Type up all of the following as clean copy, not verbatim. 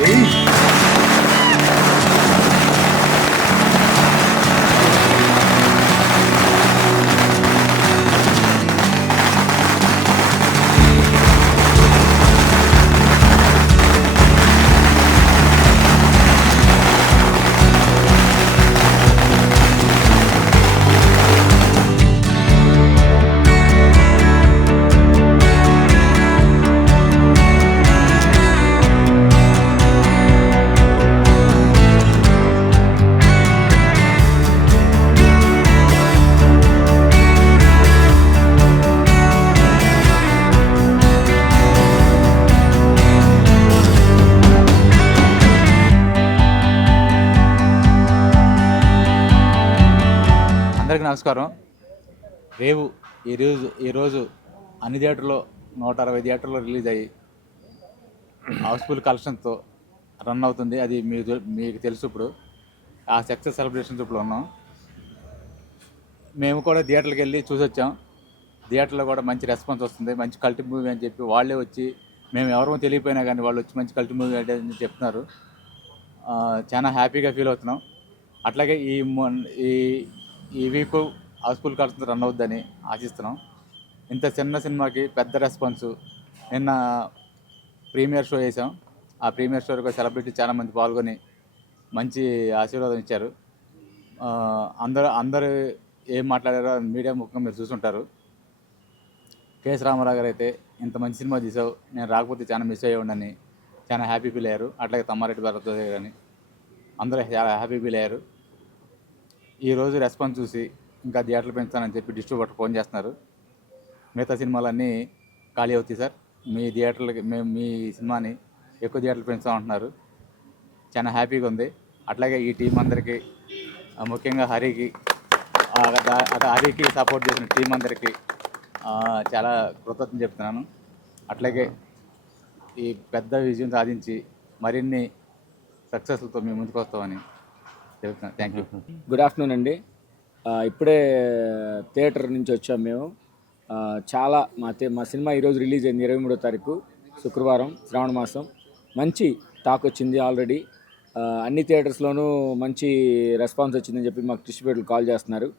అందరికీ నమస్కారం. రేవు ఈరోజు అన్ని థియేటర్లో 160 థియేటర్లో రిలీజ్ అయ్యి హౌస్ఫుల్ కలెక్షన్తో రన్ అవుతుంది. అది మీకు తెలుసు. ఇప్పుడు ఆ సక్సెస్ సెలబ్రేషన్స్ ఇప్పుడు ఉన్నాం. మేము కూడా థియేటర్కి వెళ్ళి చూసి వచ్చాం. థియేటర్లో కూడా మంచి రెస్పాన్స్ వస్తుంది. మంచి కల్ట్ మూవీ అని చెప్పి వాళ్ళే వచ్చి, మేము ఎవరో తెలియపోయినా కానీ వాళ్ళు వచ్చి మంచి కల్ట్ మూవీ అంటే అని చెప్తున్నారు. చాలా హ్యాపీగా ఫీల్ అవుతున్నాం. అట్లాగే ఈ వీక్ హౌస్ఫుల్ కలెక్షన్ రన్ అవుద్దని ఆశిస్తున్నాం. ఇంత చిన్న సినిమాకి పెద్ద రెస్పాన్సు. నిన్న ప్రీమియర్ షో వేసాం. ఆ ప్రీమియర్ షోకి సెలబ్రిటీ చాలామంది పాల్గొని మంచి ఆశీర్వాదం ఇచ్చారు. అందరూ ఏం మాట్లాడారో మీడియా ముఖ్యంగా మీరు చూసుంటారు. కేఎస్ రామారావు గారు అయితే, ఇంత మంచి సినిమా తీసావు, నేను రాకపోతే చాలా మిస్ అయ్యేవాడిని, చాలా హ్యాపీ ఫీల్ అయ్యారు. అట్లాగే తమ్మారెడ్డి భరద్వాజ్ గారని అందరూ చాలా హ్యాపీ ఫీల్ అయ్యారు. ఈరోజు రెస్పాన్స్ చూసి ఇంకా థియేటర్లు పెంచుతానని చెప్పి డిస్ట్రిబ్యూటర్ ఫోన్ చేస్తున్నారు. మిగతా సినిమాలన్నీ ఖాళీ అవుతాయి సార్, మీ థియేటర్లకి మేము మీ సినిమాని ఎక్కువ థియేటర్లు పెంచుతామంటున్నారు. చాలా హ్యాపీగా ఉంది. అట్లాగే ఈ టీం అందరికీ, ముఖ్యంగా హరికి సపోర్ట్ చేసిన టీం అందరికీ చాలా కృతజ్ఞతలు చెప్తున్నాను. అట్లాగే ఈ పెద్ద విజయం సాధించి మరిన్ని సక్సెస్లతో మేము ముందుకు వస్తామని చెప్తున్నాను. Thank you. గుడ్ ఆఫ్టర్నూన్ అండి. ఇప్పుడే థియేటర్ నుంచి వచ్చాం మేము. చాలా మా సినిమా ఈరోజు రిలీజ్ అయింది 23వ తారీఖు శుక్రవారం, శ్రావణ మాసం. మంచి టాక్ వచ్చింది ఆల్రెడీ. అన్ని థియేటర్స్లోనూ మంచి రెస్పాన్స్ వచ్చిందని చెప్పి మాకు డిస్ట్రిబ్యూటర్లు కాల్ చేస్తున్నారు.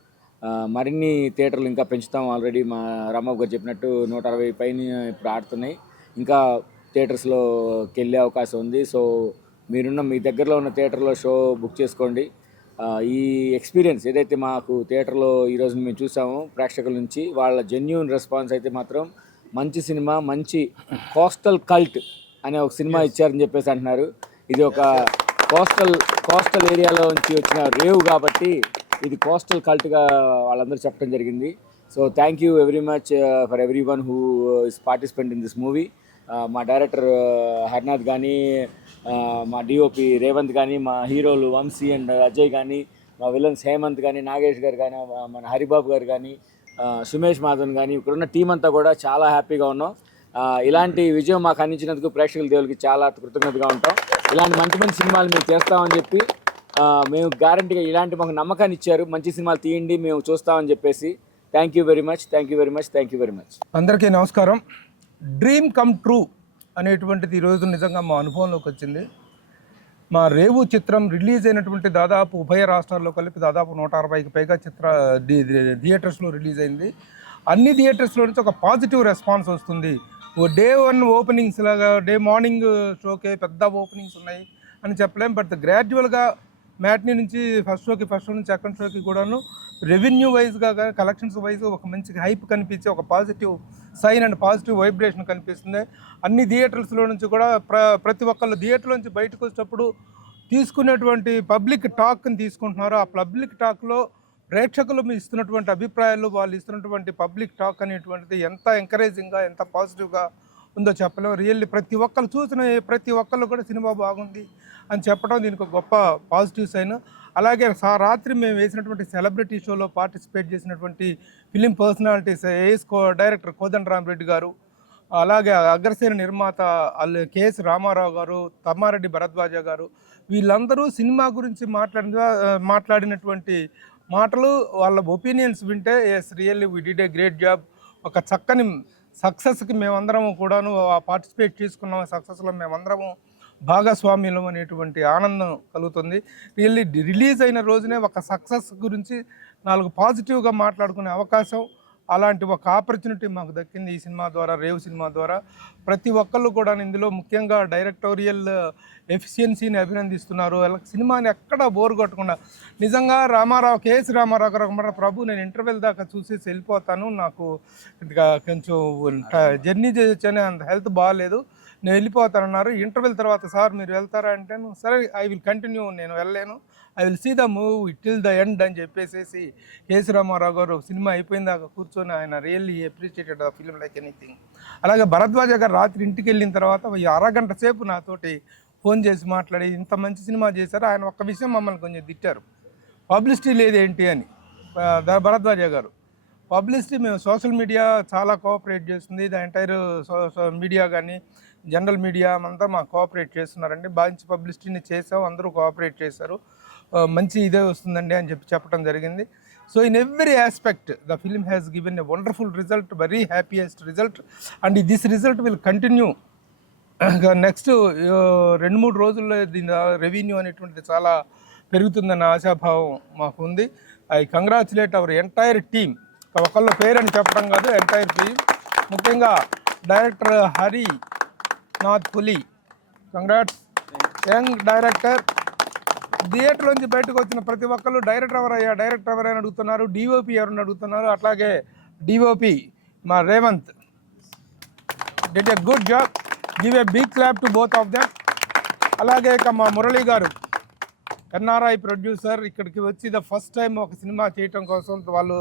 మరిన్ని థియేటర్లు ఇంకా పెంచుతాం. ఆల్రెడీ మా రామబాబు గారు చెప్పినట్టు 160 పైన ఇప్పుడు ఆడుతున్నాయి. ఇంకా థియేటర్స్లోకి వెళ్ళే అవకాశం ఉంది. సో మీ దగ్గరలో ఉన్న థియేటర్లో షో బుక్ చేసుకోండి. ఈ ఎక్స్పీరియన్స్ ఏదైతే మాకు థియేటర్లో ఈరోజు మేము చూసామో ప్రేక్షకుల నుంచి, వాళ్ళ జెన్యూన్ రెస్పాన్స్ అయితే మాత్రం మంచి సినిమా, మంచి కోస్టల్ కల్ట్ అనే ఒక సినిమా ఇచ్చారని చెప్పేసి అంటున్నారు. ఇది ఒక కోస్టల్ ఏరియాలో నుంచి వచ్చిన రేవ్ కాబట్టి ఇది కోస్టల్ కల్ట్గా వాళ్ళందరూ చెప్పడం జరిగింది. So thank you very much for every one who is participant in this movie. మా డైరెక్టర్ హర్నాథ్ కానీ, మా డిఓపి రేవంత్ కానీ, మా హీరోలు వంశీ అండ్ అజయ్ కానీ, మా విలన్స్ హేమంత్ కానీ, నాగేష్ గారు కానీ, మన హరిబాబు గారు కానీ, సుమేష్ మాధవన్ కానీ, ఇక్కడున్న టీం అంతా కూడా చాలా హ్యాపీగా ఉన్నాం. ఇలాంటి విజయం మాకు అందించినందుకు ప్రేక్షకుల దేవులకి చాలా కృతజ్ఞతగా ఉంటాం. ఇలాంటి మంచి మంచి సినిమాలు మేము చేస్తామని చెప్పి మేము గ్యారంటీగా ఇలాంటి మాకు నమ్మకాన్ని ఇచ్చారు. మంచి సినిమాలు తీయండి, మేము చూస్తామని చెప్పేసి. Thank you very much. అందరికీ నమస్కారం. డ్రీమ్ కమ్ ట్రూ అనేటువంటిది ఈరోజు నిజంగా మా అనుభవంలోకి వచ్చింది. మా రేవు చిత్రం రిలీజ్ అయినటువంటి దాదాపు ఉభయ రాష్ట్రాల్లో కలిపి దాదాపు 160కి పైగా థియేటర్స్లో రిలీజ్ అయింది. అన్ని థియేటర్స్లో నుంచి ఒక పాజిటివ్ రెస్పాన్స్ వస్తుంది. డే 1 ఓపెనింగ్స్ లాగా డే మార్నింగ్ షోకే పెద్ద ఓపెనింగ్స్ ఉన్నాయి అని చెప్పలేం. బట్ గ్రాడ్యువల్గా మ్యాట్నీ నుంచి ఫస్ట్ షో నుంచి సెకండ్ షోకి కూడాను రెవెన్యూ వైజ్గా కలెక్షన్స్ వైజ్ ఒక మంచి హైప్ కనిపించి, ఒక positive sign and positive vibration కనిపిస్తుంది. అన్ని థియేటర్స్లో నుంచి కూడా ప్రతి ఒక్కళ్ళు థియేటర్ నుంచి బయటకు వచ్చేటప్పుడు తీసుకునేటువంటి పబ్లిక్ టాక్ని తీసుకుంటున్నారు. ఆ పబ్లిక్ టాక్లో ప్రేక్షకులు ఇస్తున్నటువంటి అభిప్రాయాలు, వాళ్ళు ఇస్తున్నటువంటి పబ్లిక్ టాక్ అనేటువంటిది ఎంత ఎంకరేజింగ్గా, ఎంత పాజిటివ్గా ఉందో చెప్పలేము. రియల్లీ ప్రతి ఒక్కరు చూసిన ప్రతి ఒక్కళ్ళు కూడా సినిమా బాగుంది అని చెప్పడం దీనికి ఒక గొప్ప పాజిటివ్ సైన్. అలాగే రాత్రి మేము వేసినటువంటి సెలబ్రిటీ షోలో పార్టిసిపేట్ చేసినటువంటి ఫిలిం పర్సనాలిటీస్ డైరెక్టర్ కోదండరామరెడ్డి గారు, అలాగే అగ్రసేన నిర్మాత కేఎస్ రామారావు గారు, తమ్మారెడ్డి భరద్వాజ గారు, వీళ్ళందరూ సినిమా గురించి మాట్లాడినటువంటి మాటలు, వాళ్ళ ఒపీనియన్స్ వింటే yes really we did a great job. ఒక చక్కని సక్సెస్కి మేమందరము కూడాను పార్టిసిపేట్ చేసుకున్నాము. సక్సెస్లో మేమందరము భాగస్వామ్యం అనేటువంటి ఆనందం కలుగుతుంది. రిలీజ్ అయిన రోజునే ఒక సక్సెస్ గురించి 4 పాజిటివ్గా మాట్లాడుకునే అవకాశం, అలాంటి ఒక ఆపర్చునిటీ మాకు దక్కింది ఈ సినిమా ద్వారా, రేవ్ సినిమా ద్వారా. ప్రతి ఒక్కళ్ళు కూడా ఇందులో ముఖ్యంగా డైరెక్టోరియల్ ఎఫిషియన్సీని అభినందిస్తున్నారు. సినిమాని ఎక్కడా బోర్ కొట్టకుండా, నిజంగా కేఎస్ రామారావు గారు ఒక ప్రభు నేను ఇంటర్వెల్ దాకా చూసేసి వెళ్ళిపోతాను, నాకు కొంచెం జర్నీ చేయొచ్చని అంత హెల్త్ బాగాలేదు, నేను వెళ్ళిపోతానన్నారు. ఇంటర్వెల్ తర్వాత సార్ మీరు వెళ్తారా అంటే, సరే ఐ విల్ కంటిన్యూ, నేను వెళ్ళలేను, I will see the movie till the end అని చెప్పేసి కేఎస్ రామారావు గారు సినిమా అయిపోయిన దాకా కూర్చొని ఆయన really appreciated the film like anything. అలాగే భరద్వాజ గారు రాత్రి ఇంటికి వెళ్ళిన తర్వాత అరగంట సేపు నాతోటి ఫోన్ చేసి మాట్లాడి ఇంత మంచి సినిమా చేశారు. ఆయన ఒక్క విషయం మమ్మల్ని కొంచెం తిట్టారు, పబ్లిసిటీ లేదేంటి అని. భరద్వాజ గారు పబ్లిసిటీ మేము సోషల్ మీడియా చాలా కోఆపరేట్ చేస్తుంది, ద ఎంటైర్ మీడియా కానీ జనరల్ మీడియా అంతా మాకు కోఆపరేట్ చేస్తున్నారండి, మంచి పబ్లిసిటీని చేసాం, అందరూ కోఆపరేట్ చేశారు, మంచి ఇదే వస్తుందండి అని చెప్పడం జరిగింది. So in every aspect the film has given a wonderful result, very happiest result, and this result will continue. Next 2-3 రోజుల్లో దీని రెవెన్యూ అనేటువంటిది చాలా పెరుగుతుందన్న ఆశాభావం మాకు ఉంది. I congratulate our entire team, ఒకళ్ళ పేరని చెప్పడం కాదు, ఎంటైర్ టీమ్, ముఖ్యంగా డైరెక్టర్ హరి నాథ్ పులి, కంగ్రాట్స్, యంగ్ డైరెక్టర్. థియేటర్ నుంచి బయటకు వచ్చిన ప్రతి ఒక్కళ్ళు డైరెక్టర్ ఎవరైనా అడుగుతున్నారు, డిఓపి ఎవరైనా అడుగుతున్నారు. అట్లాగే డిఓపి మా Revanth did a good job, give a big clap to both of them. అలాగే ఇక మా మురళి గారు ఎన్ఆర్ఐ ప్రొడ్యూసర్, ఇక్కడికి వచ్చి ద ఫస్ట్ టైం ఒక సినిమా చేయటం కోసం వాళ్ళు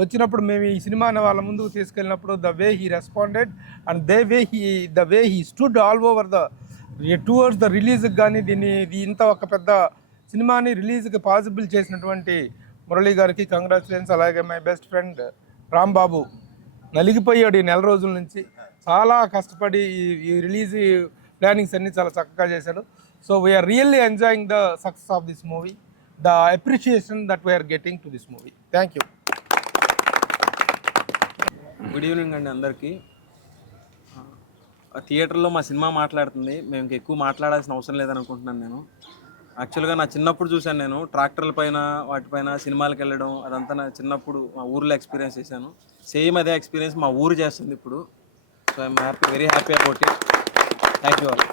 వచ్చినప్పుడు మేము ఈ సినిమాని వాళ్ళ ముందుకు తీసుకెళ్ళినప్పుడు the way he responded and the way he stood all over towards the రిలీజ్కి కానీ ఇంత ఒక పెద్ద సినిమాని రిలీజ్కి పాసిబుల్ చేసినటువంటి మురళి గారికి కంగ్రాచులేషన్స్. అలాగే మై బెస్ట్ ఫ్రెండ్ రాంబాబు నలిగిపోయాడు ఈ నెల రోజుల నుంచి, చాలా కష్టపడి ఈ రిలీజ్ ప్లానింగ్స్ అన్నీ చాలా చక్కగా చేశాడు. So we are really enjoying the success of this movie, the appreciation that we are getting to this movie. Thank you. Good evening అండి అందరికీ. థియేటర్లో మా సినిమా మాట్లాడుతుంది, మేము ఎక్కువ మాట్లాడాల్సిన అవసరం లేదనుకుంటున్నాను. నేను యాక్చువల్గా నా చిన్నప్పుడు చూశాను, నేను ట్రాక్టర్ల పైన వాటిపైన సినిమాలకు వెళ్ళడం, అదంతా నా చిన్నప్పుడు మా ఊర్లో ఎక్స్పీరియన్స్ చేశాను. సేమ్ అదే ఎక్స్పీరియన్స్ మా ఊరు చేస్తుంది ఇప్పుడు. So I'm very happy about it. Thank you all.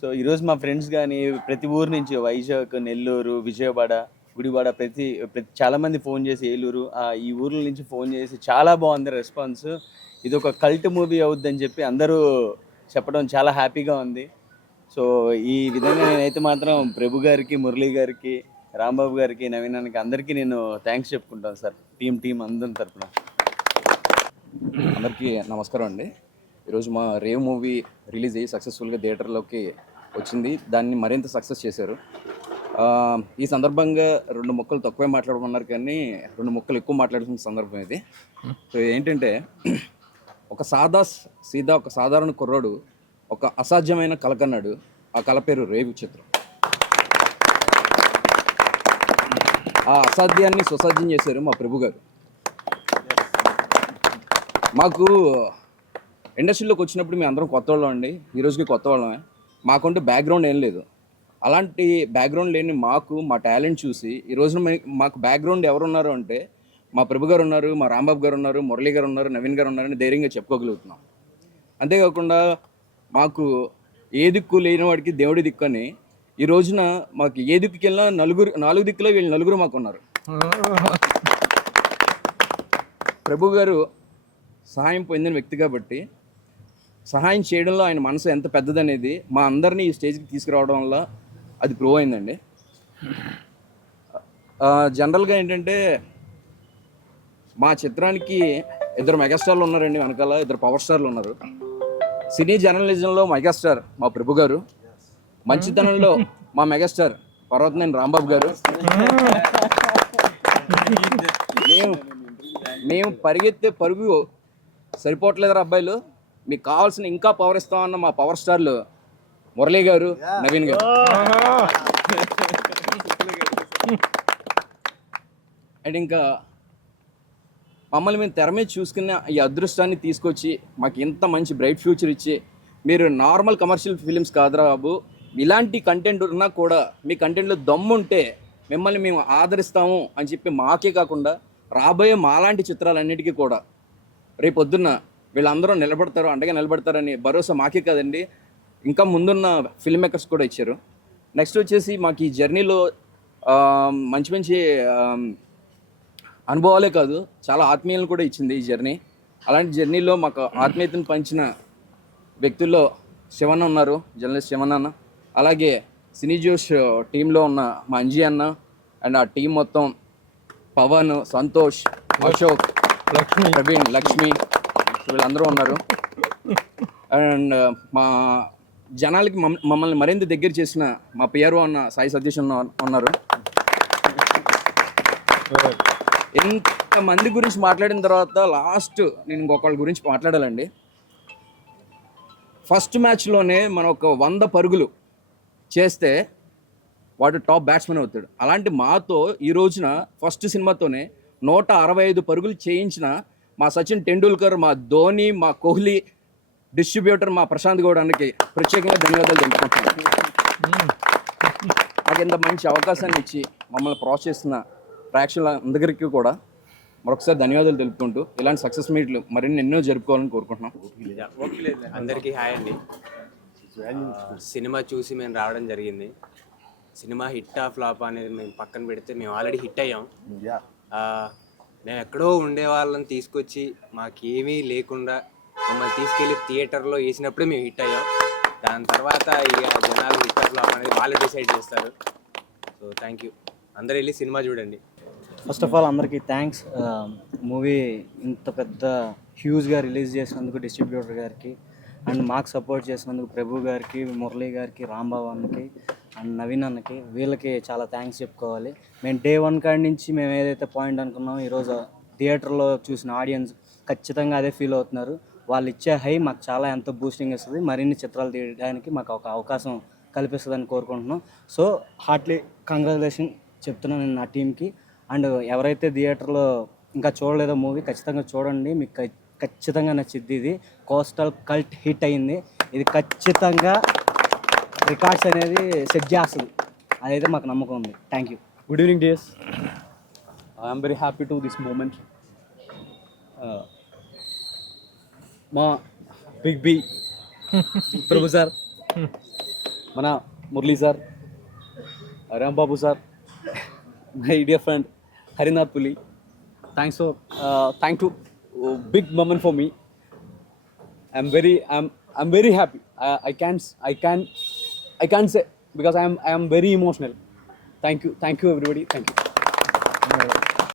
So ఈరోజు మా ఫ్రెండ్స్ కానీ ప్రతి ఊరు నుంచి వైజాగ్, నెల్లూరు, విజయవాడ, గుడివాడ ప్రతి చాలామంది ఫోన్ చేసి ఏలూరు ఈ ఊర్ల నుంచి ఫోన్ చేసి చాలా బాగుంది రెస్పాన్స్, ఇది ఒక కల్ట్ మూవీ అవుద్దని చెప్పి అందరూ చెప్పడం చాలా హ్యాపీగా ఉంది. సో ఈ విధంగా నేనైతే మాత్రం ప్రభు గారికి, మురళీ గారికి, రాంబాబు గారికి, నవీనానికి అందరికీ నేను థ్యాంక్స్ చెప్పుకుంటాను సార్, టీం అందరి తరఫున. అందరికీ నమస్కారం అండి. ఈరోజు మా రేవ్ మూవీ రిలీజ్ అయ్యి సక్సెస్ఫుల్గా థియేటర్లోకి వచ్చింది, దాన్ని మరింత సక్సెస్ చేశారు. ఈ సందర్భంగా 2 ముక్కలు తక్కువే మాట్లాడమన్నారు, కానీ 2 ముక్కలు ఎక్కువ మాట్లాడుతున్న సందర్భం ఇది. సో ఏంటంటే, ఒక సాధారణ కుర్రాడు ఒక అసాధ్యమైన కళ కన్నాడు. ఆ కళ పేరు రేవు చిత్రం. ఆ అసాధ్యాన్ని సుసాధ్యం చేశారు మా ప్రభు గారు. మాకు ఇండస్ట్రీలోకి వచ్చినప్పుడు మేము అందరం కొత్త వాళ్ళం అండి, ఈ రోజుకి కొత్త వాళ్ళమే. మాకుంటే బ్యాక్గ్రౌండ్ ఏం లేదు. అలాంటి బ్యాక్గ్రౌండ్ లేని మా టాలెంట్ చూసి ఈ రోజున మాకు బ్యాక్గ్రౌండ్ ఎవరున్నారు అంటే మా ప్రభు గారు ఉన్నారు, మా రాంబాబు గారు ఉన్నారు, మురళీ గారు ఉన్నారు, నవీన్ గారు ఉన్నారని ధైర్యంగా చెప్పుకోగలుగుతున్నాం. అంతేకాకుండా మాకు ఏ దిక్కు లేని వాడికి దేవుడి దిక్కు అని ఈ రోజున మాకు ఏ దిక్కుకి వెళ్ళినా 4 దిక్కులో వీళ్ళు 9 మాకు ఉన్నారు. ప్రభు గారు సహాయం పొందిన వ్యక్తి కాబట్టి సహాయం చేయడంలో ఆయన మనసు ఎంత పెద్దదనేది మా అందరినీ ఈ స్టేజ్కి తీసుకురావడం వల్ల అది ప్రూవ్ అయిందండి. జనరల్గా ఏంటంటే, మా చిత్రానికి 2 మెగాస్టార్లు ఉన్నారండి, వెనకాల 2 పవర్ స్టార్లు ఉన్నారు. సినీ జర్నలిజంలో మెగాస్టార్ మా ప్రభు గారు, మంచితనంలో మా మెగాస్టార్ పర్వతనేని రాంబాబు గారు. మేము పరిగెత్తే పరుగు సరిపోవట్లేదురా అబ్బాయిలు, మీకు కావాల్సిన ఇంకా పవర్ ఇస్తామన్న మా పవర్ స్టార్లు మురళీ గారు, నవీన్ గారు. అండ్ ఇంకా మమ్మల్ని మేము తెర మీద చూసుకున్న ఈ అదృష్టాన్ని తీసుకొచ్చి మాకు ఇంత మంచి బ్రైట్ ఫ్యూచర్ ఇచ్చి మీరు నార్మల్ కమర్షియల్ ఫిలిమ్స్ కాదురా బాబు, ఇలాంటి కంటెంట్ ఉన్నా కూడా మీ కంటెంట్లో దమ్ముంటే మిమ్మల్ని మేము ఆదరిస్తాము అని చెప్పి మాకే కాకుండా రాబోయే మాలాంటి చిత్రాలన్నిటికీ కూడా రేపొద్దున్న వీళ్ళందరూ నిలబడతారు, అండగా నిలబడతారని భరోసా మాకే కాదండి, ఇంకా ముందున్న ఫిల్మ్ మేకర్స్ కూడా ఇచ్చారు. నెక్స్ట్ వచ్చేసి మాకు ఈ జర్నీలో మంచి మంచి అనుభవాలే కాదు, చాలా ఆత్మీయులను కూడా ఇచ్చింది ఈ జర్నీ. అలాంటి జర్నీలో మాకు ఆత్మీయతను పంచిన వ్యక్తుల్లో శివన్న ఉన్నారు, జర్నలిస్ట్ శివన్న అన్న. అలాగే సినీ జోష్ టీంలో ఉన్న మా అంజీ అన్న అండ్ ఆ టీం మొత్తం, పవన్, సంతోష్, అశోక్, ప్రవీణ్, లక్ష్మి, వీళ్ళందరూ ఉన్నారు. అండ్ మా జనాలకి మమ్మల్ని మరింత దగ్గర చేసిన మా పిఆర్ఓ అన్న సాయి సతీష్ ఉన్నారు. ఇంతమంది గురించి మాట్లాడిన తర్వాత లాస్ట్ నేను ఇంకొకళ్ళ గురించి మాట్లాడాలండి. ఫస్ట్ మ్యాచ్లోనే మనం ఒక 100 పరుగులు చేస్తే వాడు టాప్ బ్యాట్స్మెన్ అవుతాడు. అలాంటి మాతో ఈ రోజున ఫస్ట్ సినిమాతోనే 165 పరుగులు చేయించిన మా సచిన్ టెండూల్కర్, మా ధోని, మా కోహ్లీ, డిస్ట్రిబ్యూటర్ మా ప్రశాంత్ గౌడానికి ప్రత్యేకంగా ధన్యవాదాలు తెలుపుకుంటున్నాను. నాకు ఇంత మంచి అవకాశాన్ని ఇచ్చి మమ్మల్ని ప్రోత్సహిస్తున్న ప్రేక్షకులందరికీ కూడా మరొకసారి ధన్యవాదాలు తెలుపుకుంటూ ఇలాంటి సక్సెస్ మీట్లు మరిన్ని ఎన్నో జరుపుకోవాలని కోరుకుంటున్నాం. అందరికీ హాయ్ అండి. సినిమా చూసి మేము రావడం జరిగింది. సినిమా హిట్ ఆ ఫ్లాప్ అనేది మేము పక్కన పెడితే మేము ఆల్రెడీ హిట్ అయ్యాం. మేము ఎక్కడో ఉండే వాళ్ళని తీసుకొచ్చి మాకేమీ లేకుండా మమ్మల్ని తీసుకెళ్ళి థియేటర్లో వేసినప్పుడే మేము హిట్ అయ్యాం. దాని తర్వాత ఇక జనాలు హిట్ ఆ ఫ్లాప్ అనేది వాళ్ళే డిసైడ్ చేస్తారు. సో థ్యాంక్ యూ, అందరూ వెళ్ళి సినిమా చూడండి. ఫస్ట్ ఆఫ్ ఆల్ అందరికీ థ్యాంక్స్. మూవీ ఇంత పెద్ద హ్యూజ్గా రిలీజ్ చేసినందుకు డిస్ట్రిబ్యూటర్ గారికి, అండ్ మాకు సపోర్ట్ చేసినందుకు ప్రభు గారికి, మురళీ గారికి, రాంబాబు అన్నకి అండ్ నవీన్ అన్నకి, వీళ్ళకి చాలా థ్యాంక్స్ చెప్పుకోవాలి. మేము డే 1 కాడి నుంచి మేము ఏదైతే పాయింట్ అనుకున్నామో ఈరోజు థియేటర్లో చూసిన ఆడియన్స్ ఖచ్చితంగా అదే ఫీల్ అవుతున్నారు. వాళ్ళు ఇచ్చే హై మాకు చాలా ఎంతో బూస్టింగ్ ఇస్తుంది, మరిన్ని చిత్రాలు తీయడానికి మాకు ఒక అవకాశం కల్పిస్తుందని కోరుకుంటున్నాం. సో హార్ట్లీ కంగ్రాచులేషన్ చెప్తున్నాను నేను నా టీంకి. అండ్ ఎవరైతే థియేటర్లో ఇంకా చూడలేదో మూవీ ఖచ్చితంగా చూడండి, మీకు ఖచ్చితంగా నచ్చింది. ఇది కోస్టల్ కల్ట్ హిట్ అయింది, ఇది ఖచ్చితంగా రికార్డ్స్ అనేది సెట్ చేస్తుంది, అదైతే మాకు నమ్మకం ఉంది. Thank you. Good evening, dears. I am very happy to this moment. మా బిగ్ బి ప్రభు సార్, మన Murali sir, Rambabu sir, my dear friend Harinath Puli. Thanks for thank to big moment for me. I'm very happy. I can't say because I am very emotional. Thank you everybody. Thank you.